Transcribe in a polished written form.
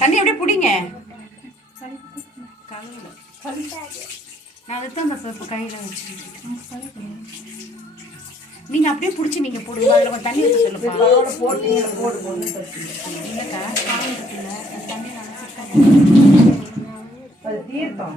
தண்ணி அப்படியே பிடிங்க. நான் அதுதான் அந்த கையில் வச்சுருக்கேன். நீங்கள் அப்படியே பிடிச்சி நீங்கள் போடுங்க. அதில் கொஞ்சம் தண்ணி ஊற்ற சொல்லுப்பா. போட்டு இல்லைக்கா, தண்ணி நல்லா அது தீர்த்தம்.